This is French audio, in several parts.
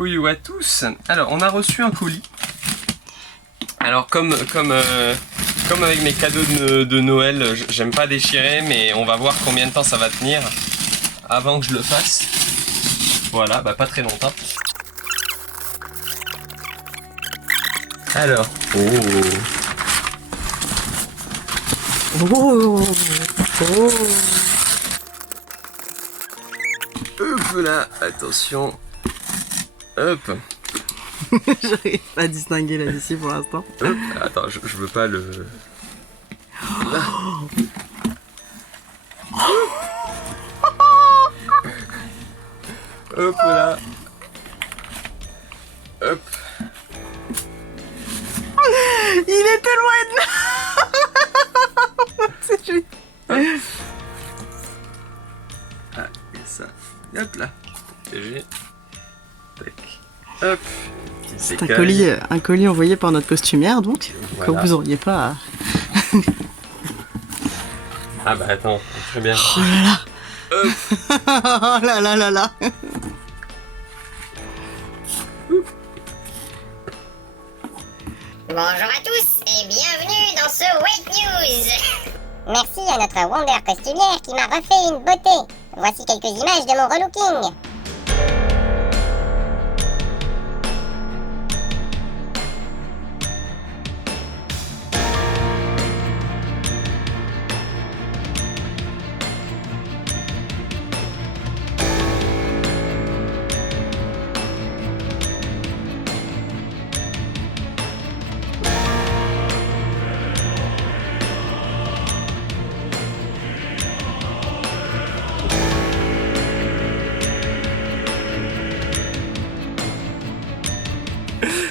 Coucou à tous. Alors, on a reçu un colis. Alors, comme avec mes cadeaux de Noël, j'aime pas déchirer, mais on va voir combien de temps ça va tenir avant que je le fasse. Voilà, bah pas très longtemps. Alors, hop là, attention. Hop. J'arrive pas à distinguer là d'ici pour l'instant. Hop. Attends, je veux pas le... Là. Hop là. Hop. Il est tellement énorme. C'est juste... Ah, et ça. Hop là. J'ai... Tac. Hop. C'est un colis envoyé par notre costumière, donc, voilà. que vous auriez pas... Ah bah attends, très bien. Oh là là. Hop. Oh là là là là. Bonjour à tous et bienvenue dans ce Wake News. Merci à notre Wonder costumière qui m'a refait une beauté. Voici quelques images de mon relooking.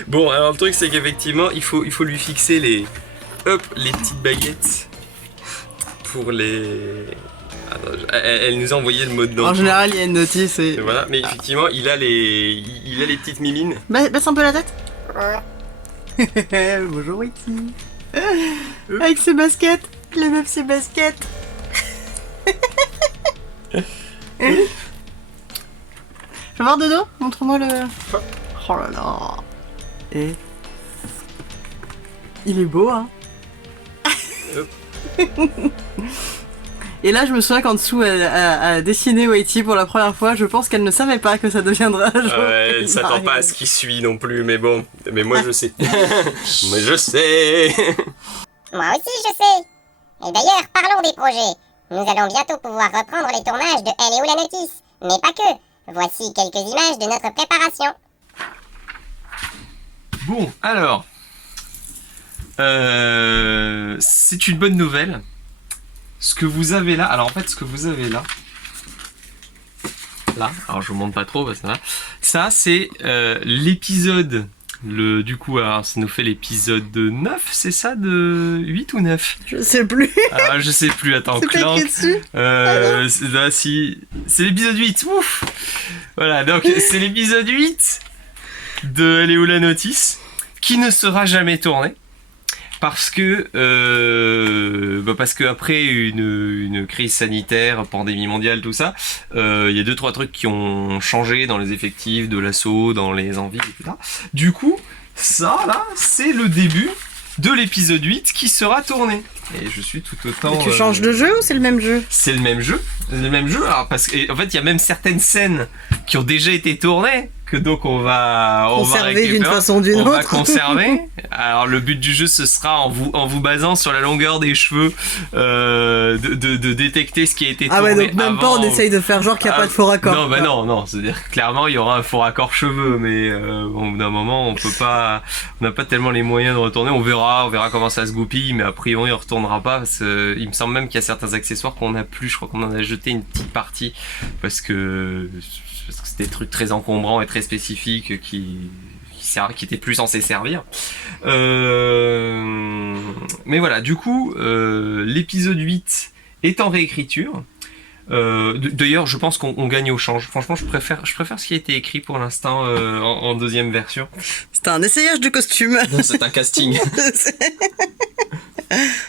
Bon, alors le truc c'est qu'effectivement il faut lui fixer les petites baguettes pour les... Attends, elle nous a envoyé le mode d'emploi. En général, il y a une notice et... Voilà, mais effectivement il a les petites mimines. Baisse un peu la tête. Bonjour Whitey. Avec ses baskets. Il a même ses baskets. Je vais voir de dos. Montre-moi le... Oh là là. Et... Il est beau, hein. Et là, je me souviens qu'en dessous, elle a dessiné Whitey pour la première fois. Je pense qu'elle ne savait pas que ça deviendra un jour. Elle s'attend pas à ce qui suit non plus, mais bon. Mais moi je sais. Moi je sais. Moi aussi je sais. Et d'ailleurs, parlons des projets. Nous allons bientôt pouvoir reprendre les tournages de Elle est où la notice. Mais pas que. Voici quelques images de notre préparation. Bon, alors, c'est une bonne nouvelle. Ce que vous avez là, alors en fait, ce que vous avez là, alors je vous montre pas trop, parce que ça c'est l'épisode, du coup, alors ça nous fait l'épisode 9, c'est ça, de 8 ou 9? Je sais plus. Ah, je sais plus, attends, C'est pas écrit dessus. C'est l'épisode 8, ouf. Voilà, donc c'est l'épisode 8 de Elle est où la notice, qui ne sera jamais tourné parce que après une crise sanitaire, pandémie mondiale, tout ça, il y a 2-3 trucs qui ont changé dans les effectifs de l'assaut, dans les envies, etc. Du coup, ça là, c'est le début de l'épisode 8 qui sera tourné. Et je suis tout autant... Mais tu changes de jeu ou c'est le même jeu? C'est le même jeu. Alors, parce qu'en fait, il y a même certaines scènes qui ont déjà été tournées, que donc on va conserver d'une façon ou d'une autre. On va conserver. Alors le but du jeu, ce sera en vous basant sur la longueur des cheveux, de détecter ce qui a été tourné. Ah ouais, donc même pas on essaye de faire genre qu'il n'y a pas de faux raccord. Non, bah non, c'est-à-dire que clairement il y aura un faux raccord cheveux, mais bon, d'un moment on n'a pas tellement les moyens de retourner. On verra comment ça se goupille, mais a priori on retournera pas, parce que il me semble même qu'il y a certains accessoires qu'on n'a plus. Je crois qu'on en a jeté une petite partie parce que c'était des trucs très encombrants et très spécifiques qui étaient plus censés servir. Mais voilà, du coup, l'épisode 8 est en réécriture. D'ailleurs, je pense qu'on gagne au change. Franchement, je préfère ce qui a été écrit pour l'instant en deuxième version. C'était un essayage de costume. Non, c'est un casting.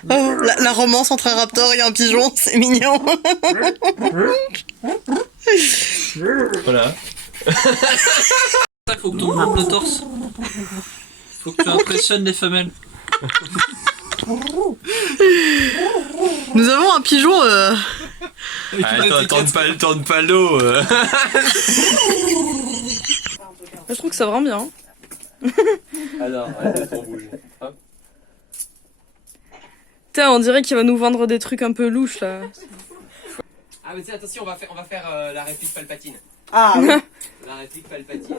Oh, la romance entre un raptor et un pigeon, c'est mignon. Voilà. Ça, faut que tu montes le torse. Faut que tu impressionnes les femelles. Nous avons un pigeon. Tourne pas l'eau. Je trouve que ça rend bien. Alors, arrête de bouger. Hop. Putain, on dirait qu'il va nous vendre des trucs un peu louches là. Ah mais attention, on va faire la réplique Palpatine. Ah oui. La réplique Palpatine.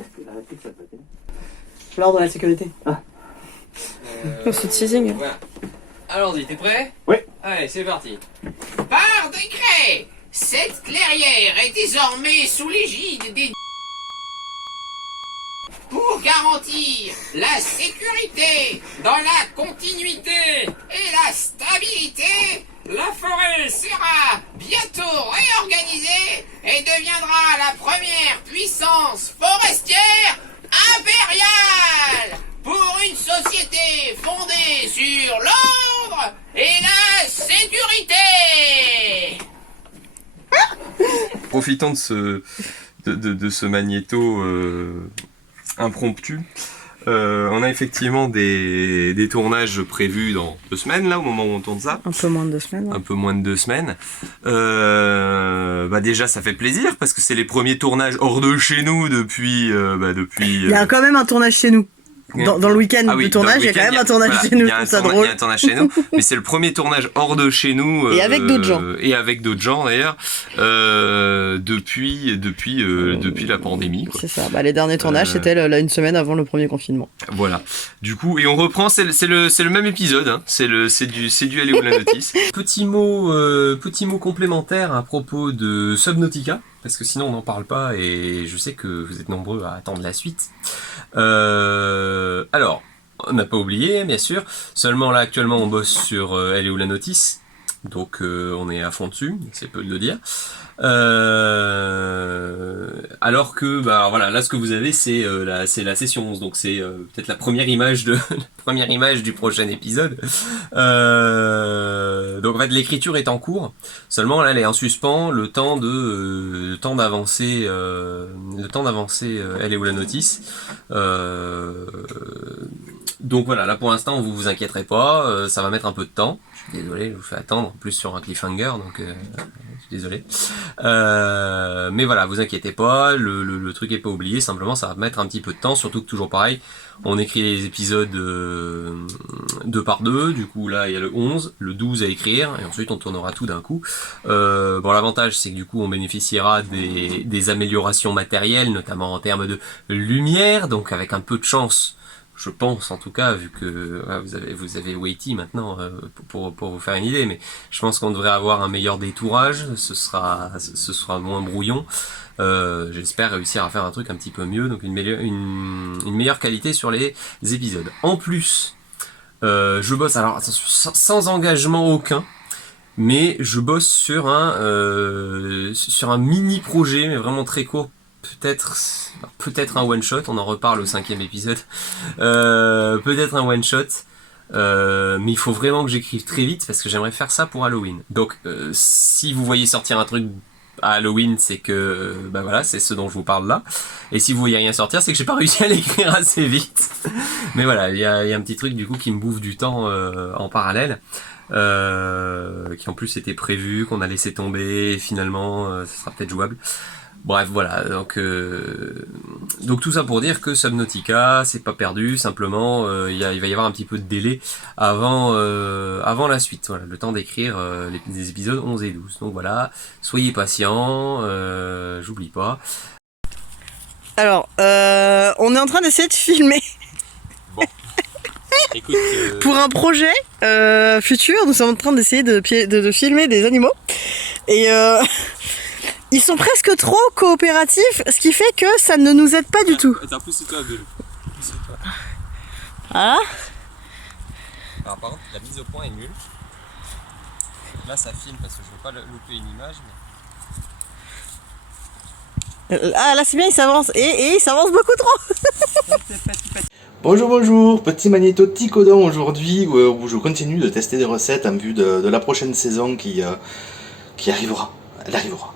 L'ordre de la sécurité. Oh, ce teasing. Voilà. Allons-y, t'es prêt? Oui. Allez, c'est parti. Par décret, cette clairière est désormais sous l'égide des... Pour garantir la sécurité dans la continuité et la stabilité, la forêt sera bientôt réorganisée et deviendra la première puissance forestière impériale pour une société fondée sur l'ordre et la sécurité. Profitons de ce magnéto impromptu. On a effectivement des tournages prévus dans 2 semaines, là, au moment où on tourne ça. Un peu moins de 2 semaines. Ouais. Un peu moins de 2 semaines. Déjà, ça fait plaisir parce que c'est les premiers tournages hors de chez nous depuis. Il y a quand même un tournage chez nous. Dans le week-end de tournage, il y a quand même un tournage chez nous. C'est ça drôle. Il y a un tournage chez nous, mais c'est le premier tournage hors de chez nous. Et avec d'autres gens. Et avec d'autres gens d'ailleurs. Depuis la pandémie. Quoi. C'est ça. Les derniers tournages, c'était là 1 semaine avant le premier confinement. Voilà. Du coup, et on reprend. C'est le même épisode. Hein. C'est du Allez où la notice. Petit mot complémentaire à propos de Subnautica. Parce que sinon on n'en parle pas et je sais que vous êtes nombreux à attendre la suite. Alors, on n'a pas oublié, bien sûr. Seulement là, actuellement, on bosse sur Elle est où la notice. Donc, on est à fond dessus, c'est peu de le dire. Alors que, voilà, là, ce que vous avez, c'est la session 11. Donc, c'est peut-être la première image du prochain épisode. Donc, en fait, l'écriture est en cours. Seulement, là, elle est en suspens. Le temps d'avancer. Elle est où la notice. Donc voilà, là pour l'instant vous vous inquiéterez pas, ça va mettre un peu de temps. Je suis désolé, je vous fais attendre, en plus sur un cliffhanger, donc je suis désolé. Mais voilà, vous inquiétez pas, le truc est pas oublié, simplement ça va mettre un petit peu de temps, surtout que toujours pareil, on écrit les épisodes 2 par 2, du coup là il y a le 11, le 12 à écrire, et ensuite on tournera tout d'un coup. L'avantage c'est que du coup on bénéficiera des améliorations matérielles, notamment en termes de lumière, donc avec un peu de chance. Je pense en tout cas, vu que vous avez Waity maintenant pour vous faire une idée, mais je pense qu'on devrait avoir un meilleur détourage, ce sera moins brouillon. J'espère réussir à faire un truc un petit peu mieux, donc une meilleure qualité sur les épisodes. En plus, je bosse, alors sans engagement aucun, mais je bosse sur un mini projet, mais vraiment très court. Peut-être un one shot, on en reparle au 5e épisode. Peut-être un one shot, mais il faut vraiment que j'écrive très vite parce que j'aimerais faire ça pour Halloween. Donc si vous voyez sortir un truc à Halloween, c'est que voilà, c'est ce dont je vous parle là. Et si vous voyez rien sortir, c'est que j'ai pas réussi à l'écrire assez vite. Mais voilà, il y a un petit truc du coup qui me bouffe du temps en parallèle. Qui en plus était prévu, qu'on a laissé tomber, et finalement ça sera peut-être jouable. Bref, voilà, donc tout ça pour dire que Subnautica, c'est pas perdu, simplement il va y avoir un petit peu de délai avant la suite, voilà, le temps d'écrire les épisodes 11 et 12. Donc voilà, soyez patients, j'oublie pas. Alors, on est en train d'essayer de filmer. Bon. Écoute, pour un projet futur, nous sommes en train d'essayer de filmer des animaux. Et ils sont presque trop coopératifs, ce qui fait que ça ne nous aide pas du tout. Attends, pousse-toi, Bulle. Pousse-toi. Voilà. Alors, par contre, la mise au point est nulle. Là, ça filme parce que je veux pas louper une image. Mais... Ah, là, c'est bien, il s'avance. Et il s'avance beaucoup trop. Bonjour, petit magnéto Ticodon aujourd'hui où je continue de tester des recettes en vue de la prochaine saison qui arrivera. Elle arrivera.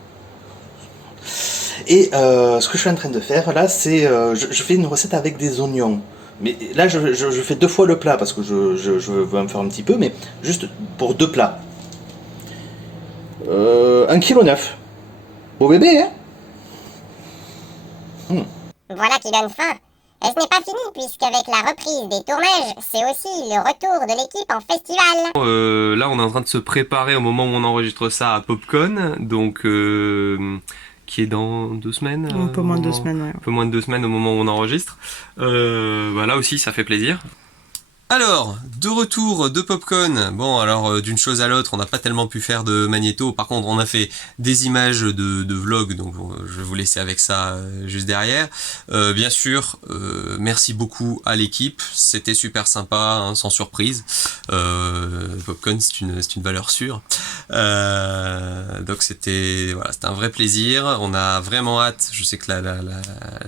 Et ce que je suis en train de faire là, c'est je fais une recette avec des oignons. Mais là, je fais 2 fois le plat parce que je veux en faire un petit peu, mais juste pour 2 plats. 1,9 kg. Beau bébé, hein? Voilà qui donne faim. Et ce n'est pas fini, puisqu'avec la reprise des tournages, c'est aussi le retour de l'équipe en festival. Là, on est en train de se préparer au moment où on enregistre ça à Popcon, donc qui est dans 2 semaines. Un peu moins de 2 semaines, ouais. Un peu moins de 2 semaines au moment où on enregistre. Là aussi, ça fait plaisir. Alors, de retour de Popcon. Bon, alors d'une chose à l'autre, on n'a pas tellement pu faire de magnéto. Par contre, on a fait des images de vlog, donc je vais vous laisser avec ça juste derrière. Bien sûr, merci beaucoup à l'équipe. C'était super sympa, hein, sans surprise. Popcon, c'est une valeur sûre. Donc c'était un vrai plaisir. On a vraiment hâte. Je sais que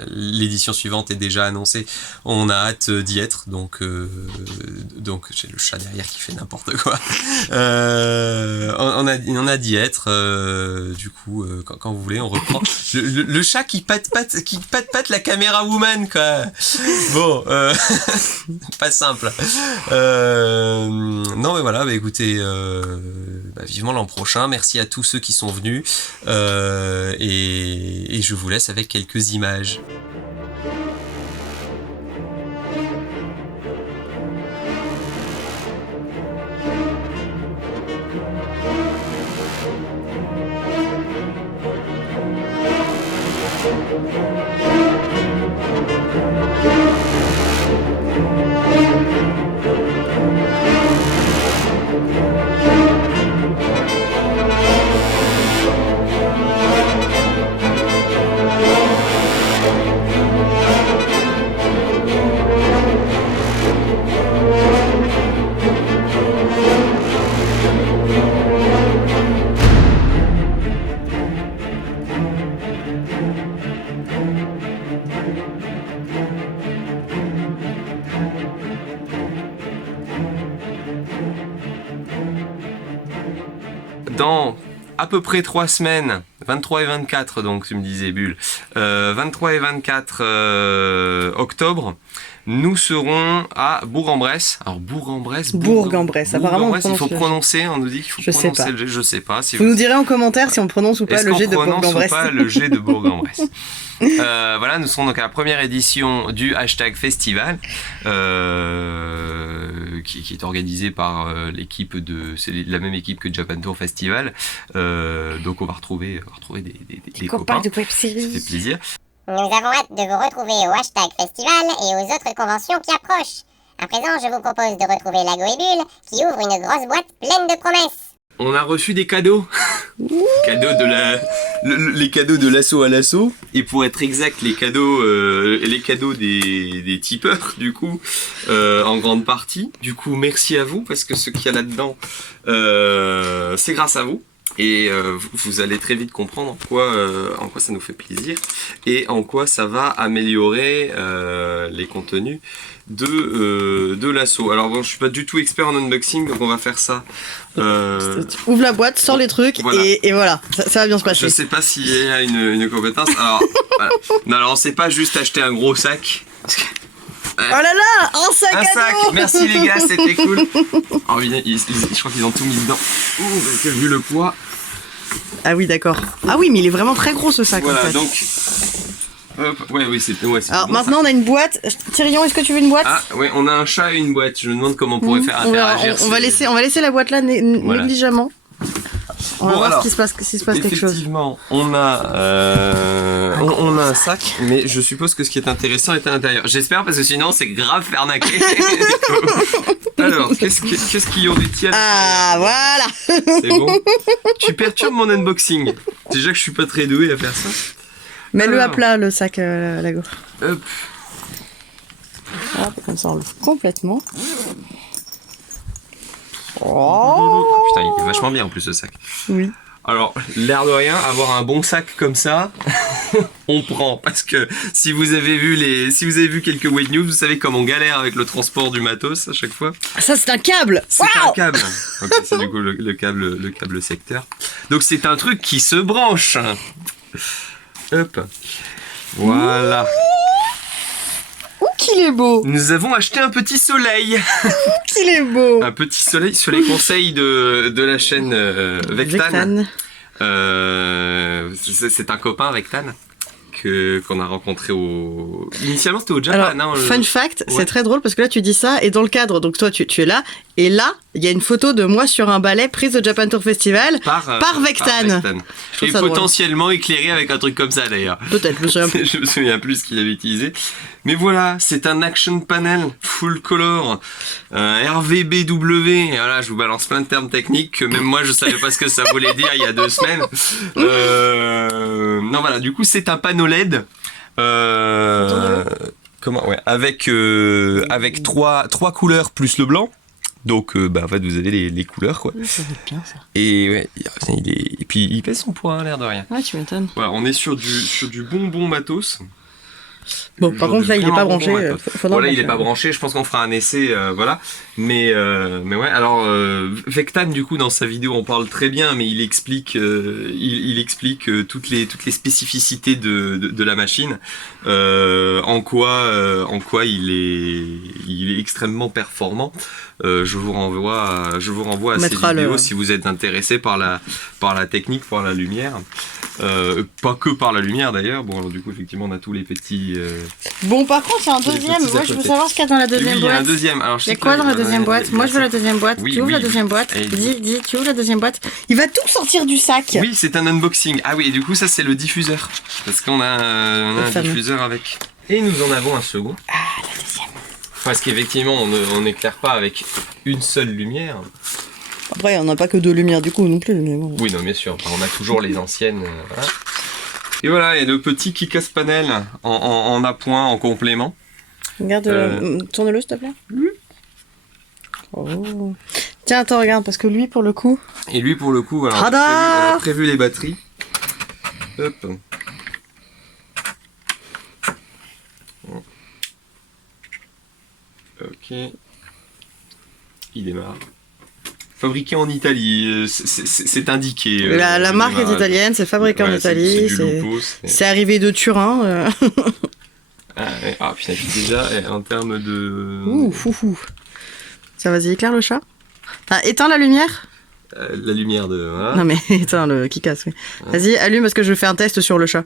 l'édition suivante est déjà annoncée. On a hâte d'y être. Donc j'ai le chat derrière qui fait n'importe quoi. On a d'y être. Du coup, quand vous voulez, on reprend. Le chat qui patte la caméra woman, quoi. Bon, pas simple. Non mais voilà, écoutez, vivement l'an prochain. Merci à tous ceux qui sont venus. Et je vous laisse avec quelques images. Dans à peu près 3 semaines, 23 et 24, donc tu me disais Bulle, 23 et 24 octobre, nous serons à Bourg-en-Bresse. Alors Bourg-en-Bresse, apparemment on il faut prononcer, on nous dit qu'il faut prononcer le G, je sais pas. Si vous nous direz en commentaire si on prononce ou pas le G de Bourg-en-Bresse. Est-ce qu'on prononce ou pas le G de Bourg-en-Bresse. Voilà, nous serons donc à la première édition du #festival qui est organisée par l'équipe c'est la même équipe que Japan Tour Festival. Donc on va retrouver des copains de web série. Ça fait plaisir. Nous avons hâte de vous retrouver au #festival et aux autres conventions qui approchent. À présent, je vous propose de retrouver Lago et Bulle qui ouvre une grosse boîte pleine de promesses. On a reçu des cadeaux. Les cadeaux de l'assaut à l'assaut. Et pour être exact, les cadeaux des tipeurs, du coup, en grande partie. Du coup, merci à vous, parce que ce qu'il y a là-dedans, c'est grâce à vous. Et vous allez très vite comprendre en quoi ça nous fait plaisir et en quoi ça va améliorer les contenus de l'assaut. Alors bon, je suis pas du tout expert en unboxing, donc on va faire ça. Ouvre la boîte, sors les trucs, voilà. Et voilà, ça va bien se passer. Je sais pas s'il y a une compétence. Alors, voilà. Non, alors c'est pas juste acheter un gros sac. Oh là là, un sac à dos. Merci les gars, c'était cool. Oh, je crois qu'ils ont tout mis dedans. Vu le poids. Ah oui, d'accord. Ah oui, mais il est vraiment très gros ce sac. Voilà, en fait. donc. C'est alors bon, maintenant ça. On a une boîte. Tyrion, est-ce que tu veux une boîte? Ah ouais, on a un chat et une boîte. Je me demande comment on pourrait faire interagir. On va laisser la boîte là négligemment. On va voir alors, s'il se passe quelque chose. Effectivement, on a un sac, mais je suppose que ce qui est intéressant est à l'intérieur. J'espère, parce que sinon c'est grave fernaqué. Alors, qu'est-ce qu'il y aurait-il? Ah voilà. C'est bon. Tu perturbes mon unboxing. Déjà que je suis pas très doué à faire ça. Mets-le à plat le sac, Lago. Hop. Hop, comme ça on l'ouvre complètement. Oh. Putain, il est vachement bien en plus ce sac. Oui. Alors, l'air de rien, avoir un bon sac comme ça, on prend. Parce que si vous avez vu quelques Wait News, vous savez comme on galère avec le transport du matos à chaque fois. Ça c'est un câble. C'est un câble. Ok, c'est du coup le câble secteur. Donc c'est un truc qui se branche. Hop. Voilà. Ouh, qu'il est beau. Nous avons acheté un petit soleil. Qu'il est beau. Un petit soleil sur les conseils de la chaîne Vectan. C'est un copain Vectan qu'on a rencontré initialement c'était au Japan. Alors, fun fact, Ouais. c'est très drôle parce que là tu dis ça et dans le cadre, donc toi tu es là et là il y a une photo de moi sur un balai prise au Japan Tour Festival par Vectan. trouve Et ça drôle. potentiellement éclairé avec un truc comme ça d'ailleurs. Peut-être, je me souviens plus. Je me souviens plus ce qu'il avait utilisé. Mais voilà, c'est un action panel full color, RVBW. Voilà, je vous balance plein de termes techniques que même moi je savais pas ce que ça voulait dire il y a 2 semaines. Non voilà, du coup c'est un panneau LED. Comment ouais, avec trois couleurs plus le blanc. Donc en fait vous avez les couleurs quoi. Ça va être bien ça. Et ouais, et puis il pèse son poids, hein, l'air de rien. Ouais, tu m'étonnes. Voilà, on est sur du bon matos. Bon, par contre, là, il est pas branché. Voilà, il est pas branché. Je pense qu'on fera un essai, voilà. Mais ouais. Alors, Vectan, du coup, dans sa vidéo, on parle très bien, mais il explique, il explique toutes les spécificités de la machine, en quoi il est extrêmement performant. Je vous renvoie à ces vidéos si vous êtes intéressé par la technique, par la lumière. Pas que par la lumière d'ailleurs. Bon, alors du coup, effectivement, on a tous les petits. Bon, par contre, il y a un les deuxième. petits Moi, à je veux côté. savoir ce qu'il y a dans la deuxième Oui, il y a un boîte. deuxième. Alors, Il y a quoi dans la deuxième boîte? Moi, je veux la deuxième boîte. Oui, Tu ouvres oui. la deuxième boîte. Allez. Dis, tu ouvres la deuxième boîte. Il va tout sortir du sac. Oui, c'est un unboxing. Ah oui, et du coup, ça, c'est le diffuseur. Parce qu'on a un fameux. diffuseur avec. Et nous en avons un second. Ah, la deuxième. Parce qu'effectivement, on n'éclaire pas avec une seule lumière. Après, on n'a pas que 2 lumières du coup non plus. Mais bon. Oui, non, bien sûr. Enfin, on a toujours les anciennes. Voilà. Et voilà, et le petit Kikas panel en appoint, en complément. Regarde, tourne-le s'il te plaît. Oh. Tiens, attends, regarde, parce que lui, pour le coup. Et lui, pour le coup, voilà, Tada on a prévu les batteries. Hop. Ok. Il démarre. Fabriqué en Italie, c'est indiqué. La marque est démarrage. italienne, c'est fabriqué en Ouais, Italie. C'est du Lupo. C'est arrivé de Turin. Ah, putain, puis déjà, en termes de... Ouh, fou. Ça, vas-y, éclaire le chat. Ah, éteins la lumière. la lumière de... Voilà. Non, mais éteins le qui casse, oui. Vas-y, allume parce que je fais un test sur le chat.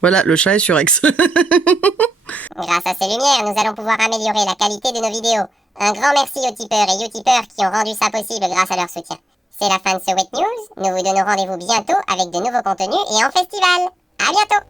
Voilà, le chat est sur X. Grâce à ces lumières, nous allons pouvoir améliorer la qualité de nos vidéos. Un grand merci aux tipeurs et youtubeurs qui ont rendu ça possible grâce à leur soutien. C'est la fin de ce Wet News. Nous vous donnons rendez-vous bientôt avec de nouveaux contenus et en festival. À bientôt!